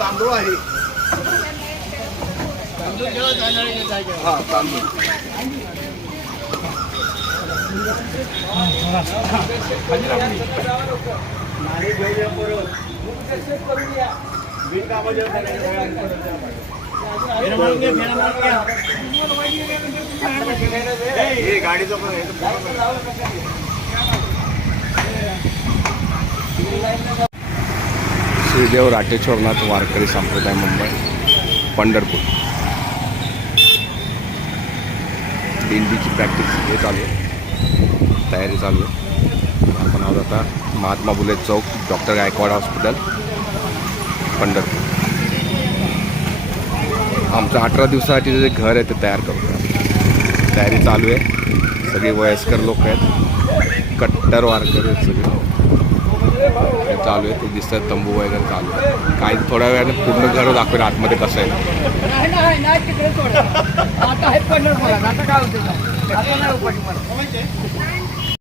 तांदूळ आहे हा तांदूळ हे गाडीचं पण आहे. श्रीदेव राटेश्वरनाथ वारकरी संप्रदाय मुंबई पंढरपूर. दिंडीची प्रॅक्टिस हे चालू आहे. तयारी चालू आहे. आपण आहोत आता महात्मा फुले चौक डॉक्टर गायकवाड हॉस्पिटल पंढरपूर. आमचं अठरा दिवसासाठी जे घर आहे ते तयार करतो तयारी चालू आहे. सगळे वयस्कर लोक आहेत. कट्टर वारकरी सगळे. चालू आहे ते दिसतात तंबू वगैरे चालू आहे. काही थोड्या वेळाने पूर्ण घर दाखवेल आतमध्ये कसं आहे.